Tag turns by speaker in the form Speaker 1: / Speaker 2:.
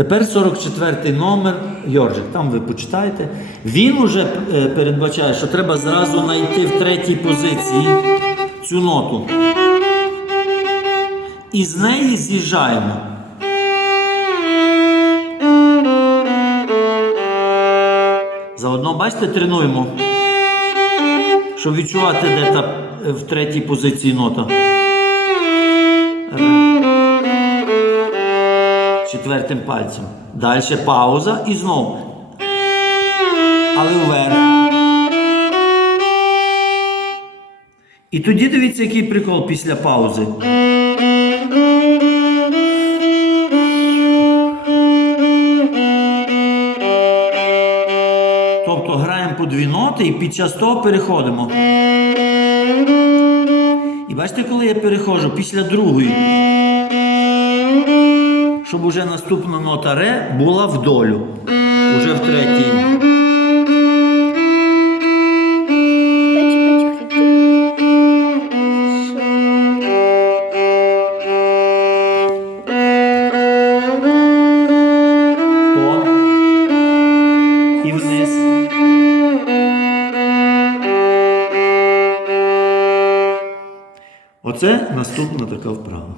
Speaker 1: Тепер 44 номер Йоржик, там ви почитаєте. Він уже е, передбачає, що треба зразу знайти в третій позиції цю ноту. І з неї з'їжджаємо. Заодно, бачите, тренуємо, щоб відчувати, де та е, в третій позиції нота. Четвертим пальцем. Далі пауза і знову. Але вверх. І тоді дивіться, який прикол після паузи. Тобто граємо по дві ноти і під час того переходимо. І бачите, коли я переходжу після другої, щоб уже наступна нота ре була в долю. Уже в третій. Оце наступна така вправа.